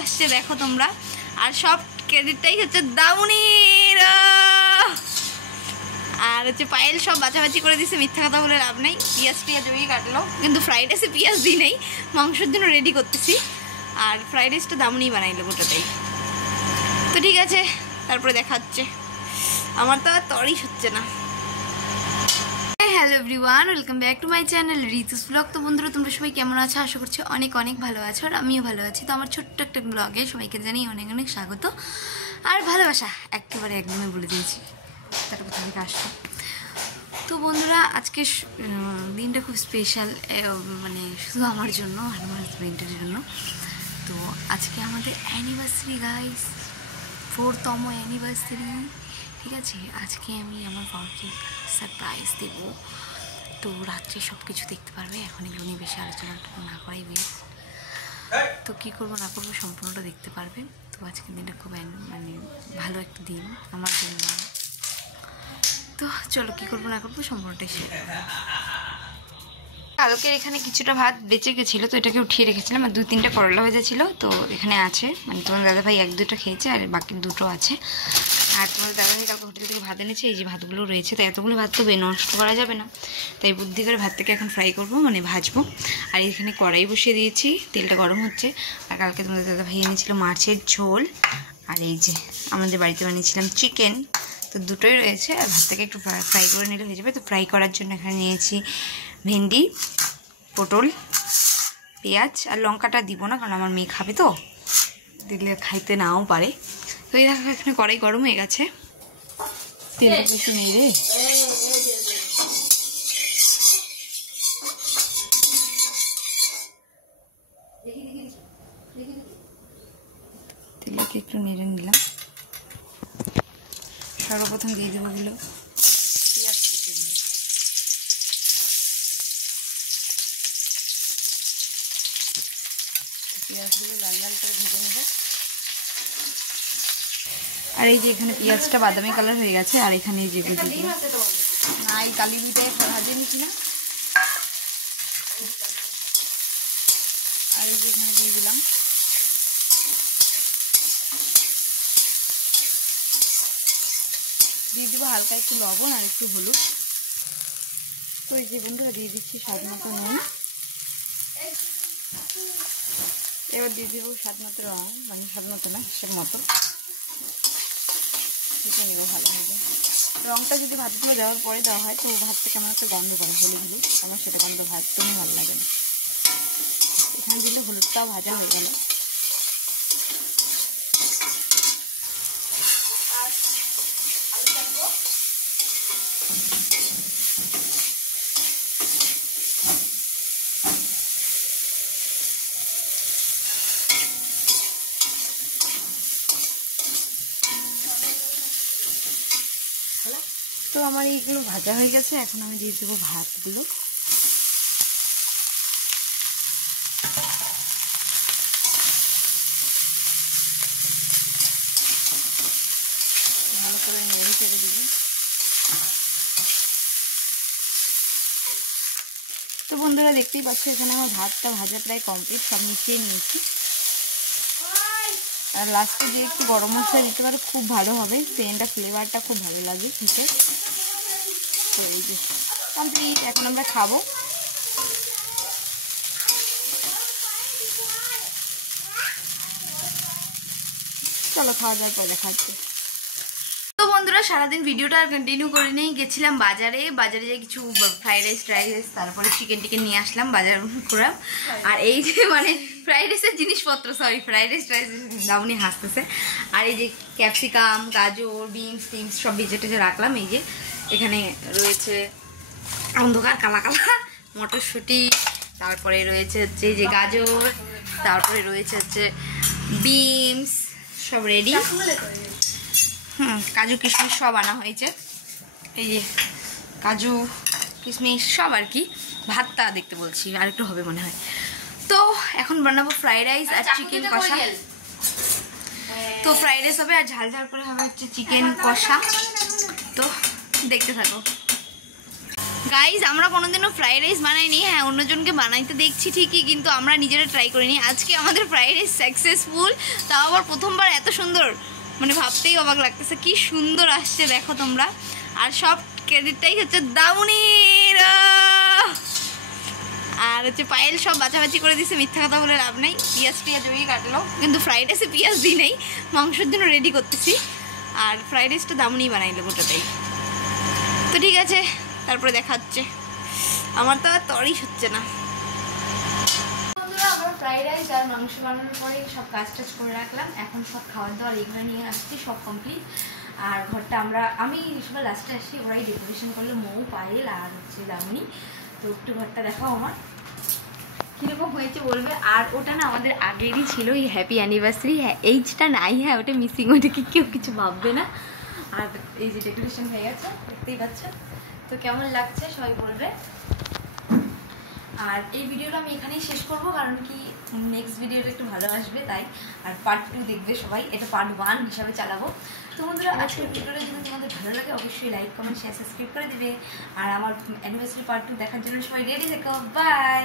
আসছে দেখো তোমরা। আর সব ক্রেডিটটাই হচ্ছে দামুনির। আর হচ্ছে পায়েল সব বাছাবাছি করে দিছে, মিথ্যা কথা বলে লাভ নেই। পিঁয়াজ ওই কাটলো, কিন্তু ফ্রাইড রাইসে পিঁয়াজ দিই নেই, মাংসের জন্য রেডি করতেছি। আর ফ্রাইড রাইসটা দামুনি বানাইলো গোটাটাই। তো ঠিক আছে, তারপরে দেখা হচ্ছে। আমার তো আর তরই হচ্ছে না। Hello everyone, welcome back to my channel Ritu's blog. তো বন্ধুরা, তোমরা সবাই কেমন আছো? আশা করছি অনেক অনেক ভালো আছো, আর আমিও ভালো আছি। তো আমার ছোট্ট একটা ব্লগে সবাইকে জানিয়ে অনেক অনেক স্বাগত আর ভালোবাসা। একেবারে একদমই বলে দিয়েছি তার কোথা থেকে আসছো। তো বন্ধুরা, আজকে দিনটা খুব স্পেশাল, মানে শুধু আমার জন্য আর আমার হাজবেন্ডের জন্য। তো আজকে আমাদের অ্যানিভার্সারি গাইস, 4তম অ্যানিভার্সারি। ঠিক আছে, আজকে আমি আমার বরকে সারপ্রাইজ দেব। তো রাত্রে সব কিছু দেখতে পারবে, এখন এগুলো নিয়ে বেশি আলোচনা না করাই বেশ। তো কী করবো না করবো সম্পূর্ণটা দেখতে পারবে। তো আজকের দিনটা খুব মানে ভালো একটা দিন আমার জন্য। তো চলো, কী করবো না করবো সম্পূর্ণটাই শেয়ার করবো। কালকের এখানে কিছুটা ভাত বেঁচে গেছিলো, তো এটাকে উঠিয়ে রেখেছিলাম। আর 2-3টা করলা ভেজেছিলো, তো এখানে আছে। মানে তোমার দাদাভাই 1-2টা খেয়েছে, আর বাকি 2টো আছে। আর তোমার দাদাভাই কালকে হোটেল থেকে ভাত এনেছে, এই যে ভাতগুলো রয়েছে। তো এতগুলো ভাত তো নষ্ট করা যাবে না, তাই বুদ্ধি করে ভাতটাকে এখন ফ্রাই করবো, মানে ভাজবো। আর এখানে কড়াই বসিয়ে দিয়েছি, তেলটা গরম হচ্ছে। আর কালকে তোমাদের দাদাভাই এনেছিল মাছের ঝোল, আর এই যে আমাদের বাড়িতে বানিয়েছিলাম চিকেন। তো দুটোই রয়েছে, আর ভাতটাকে একটু ফ্রাই করে নিলে হয়ে যাবে। তো ফ্রাই করার জন্য এখানে নিয়েছি ভেন্ডি, পটল, পেঁয়াজ। আর লঙ্কাটা দিব না, কারণ আমার মেয়ে খাবে, তো দিলে খাইতে নাও পারে। তো এই দেখো, এখানে কড়াই গরম হয়ে গেছে, তেলটা একটু নেড়ে তেলটাকে একটু নেড়ে নিলাম। সর্বপ্রথম দিয়ে দেবো গুলো পেঁয়াজ কেটে নিই। পেঁয়াজগুলো লাল লাল করে ভেজে নেব। আর এই যে এখানে পেঁয়াজটা বাদামি কালার হয়ে গেছে, আর এখানে এই যে বুঝিয়ে না, এই কালি দুইটাই ভাজে নিচ্ছি না। আর এই যে এখানে দিয়ে দিলাম দিয়ে দেবো হালকা একটু লবণ আর একটু হলুদ। তো এই যে বন্ধুরা দিয়ে দিচ্ছি স্বাদ মতো নুন। এবার দিয়ে দেবো স্বাদ মতো রং, মানে স্বাদ মতো না, হিসেব মতো দিতে নেবো ভালোভাবে। রংটা যদি ভাতগুলো দেওয়ার পরে দেওয়া হয়, তো ভাতটা কেমন একটা গন্ধ করে, হলুদ। আমার সেটা গন্ধ ভাতটাই ভালো লাগে না। এখানে দিলে হলুদটাও ভাজা হয়ে গেল। তো আমার এইগুলো ভাজা হয়ে গেছে, এখন আমি দিয়ে দেবো ভাতগুলো। ভালো করে নেড়ে চেড়ে দিব। তো বন্ধুরা, দেখতেই পাচ্ছ এখানে আমার ভাতটা ভাজা প্রায় কমপ্লিট, সব মিশিয়ে নিয়েছি। আর লাস্টে দিয়ে একটু গরম মশলা দিতে পারে, খুব ভালো হবে, সেন্টটা ফ্লেভারটা খুব ভালো লাগে খেতে। তো এই যে কমপ্লিট, এখন আমরা খাবো। চলো, খাওয়া দাওয়ার পর দেখা হচ্ছে। তো বন্ধুরা, সারাদিন ভিডিওটা আর কন্টিনিউ করে নিয়ে গেছিলাম বাজারে যে কিছু ফ্রাইড রাইস, তারপরে চিকেন নিয়ে আসলাম বাজার করে। আর এই যে মানে ফ্রাইড রাইসের জিনিসপত্র, সরি ফ্রাইড রাইস দামনি হাসতেছে। আর এই যে ক্যাপসিকাম, গাজর, বিনস সব ভেজে রাখলাম। এই যে এখানে রয়েছে অন্ধকার কালা কালা মটরশুঁটি, তারপরে রয়েছে হচ্ছে এই যে গাজর, তারপরে রয়েছে হচ্ছে বিনস, সব রেডি। কাজু কিশমিশ সব আনা হয়েছে। এই যে কাজু কিশমিশ সব আর কি। ভাতটা দেখতে বলছি, আর একটু হবে মনে হয়। তো এখন বানাবো ফ্রাইড রাইস আর চিকেন কষা। তো ফ্রাইড রাইস হবে, আর ঝাল ঝাল করে হবে হচ্ছে চিকেন কষা। তো দেখতে থাকো। গাইজ আমরা কোনোদিনও ফ্রাইড রাইস বানাইনি, হ্যাঁ অন্যজনকে বানাইতে দেখছি ঠিকই, কিন্তু আমরা নিজেরা ট্রাই করিনি। আজকে আমাদের ফ্রাইড রাইস সাকসেসফুল, তাও আবার প্রথমবার এত সুন্দর, মানে ভাবতেই অবাক লাগতেছে কি সুন্দর আসছে দেখো তোমরা। আর সব ক্রেডিটটাই হচ্ছে দামুনির, আর হচ্ছে পায়েল সব বাছাবাছি করে দিচ্ছে, মিথ্যা কথা বলে লাভ নেই। পেঁয়াজ ওই কাটলো, কিন্তু ফ্রাইড রাইসে পেঁয়াজ দিই নেই, মাংসের জন্য রেডি করতেছি। আর ফ্রাইড রাইসটা দামুনি বানাইলো গোটাটাই। তো ঠিক আছে, তারপরে দেখা হচ্ছে। আমার তো আর তরই হচ্ছে না। বন্ধুরা আমরা ফ্রাইড রাইস আর মাংস বানানোর পরে সব কাজ টাজ করে রাখলাম, এখন সব খাওয়ার দাওয়ার এগুলো নিয়ে আসছি, সব কমপ্লিট। আর ঘরটা আমি সবাই লাস্টে আসছি, ওরাই ডেকোরেশন করলো, মৌ, পায়েল আর হচ্ছে দামনি। তো একটু ঘরটা দেখাও আমার কীরকম হয়েছে বলবে। আর ওটা না আমাদের আগেরই ছিল, এই হ্যাপি অ্যানিভার্সারি, হ্যাঁ এইজটা নাই, হ্যাঁ ওটা মিসিং, ওটাকে কেউ কিছু ভাববে না। আর এই যে ডেকোরেশন হয়ে গেছে দেখতেই পাচ্ছ, তো কেমন লাগছে সবাই বলবে। আর এই ভিডিওটা আমি এখানেই শেষ করব, কারণ কি নেক্সট ভিডিওটা একটু ভালো আসবে তাই। আর পার্ট 2 দেখবে সবাই, এটা পার্ট 1 হিসাবে চালাবো। তো বন্ধুরা আজকের ভিডিওটা যদি তোমাদের ভালো লাগে অবশ্যই লাইক, কমেন্ট, শেয়ার, সাবস্ক্রাইব করে দিবে। আর আমার অ্যানিভার্সারি পার্ট 2 দেখার জন্য সবাই রেডি থেকো। বাই।